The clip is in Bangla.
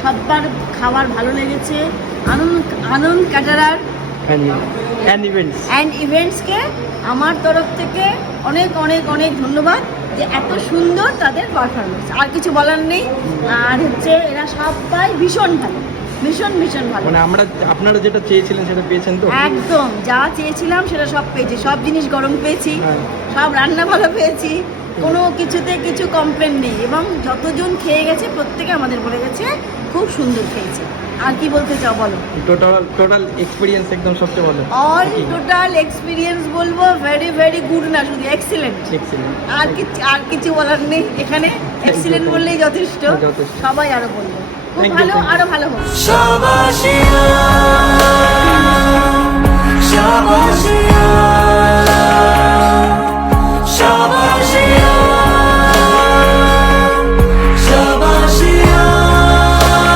সবার খাবার ভালো লেগেছে। আনন্দ ক্যাটারার অ্যান্ড ইভেন্টসকে আমার তরফ থেকে অনেক অনেক অনেক ধন্যবাদ যে এত সুন্দর তাদের পারফরমেন্স। আর কিছু বলার নেই। আর হচ্ছে এরা সবাই ভীষণ ভালো, ভীষণ ভীষণ ভালো। মানে আপনারা যেটা চেয়েছিলেন সেটা পেয়েছেন তো? একদম যা চেয়েছিলাম সেটা সব পেয়েছি। সব জিনিস গরম পেয়েছি, হ্যাঁ। সব রান্না ভালো পেয়েছি, কোনো কিছুতে কিছু কমপ্লেন নেই। এবং যতজন খেয়ে গেছে প্রত্যেকে আমাদের বলে গেছে খুব সুন্দর খেয়েছে। আর কি বলতে চাও বলো? টোটাল এক্সপিরিয়েন্স একদম সবচেয়ে ভালো। অল টোটাল এক্সপিরিয়েন্স বলবো ভেরি ভেরি গুড, না শুধু এক্সিলেন্ট। আর কিছু বলার নেই এখানে। এক্সিলেন্ট বললেই যথেষ্ট। সবাই আরো বলবো খুব ভালো, আরো ভালো হোক।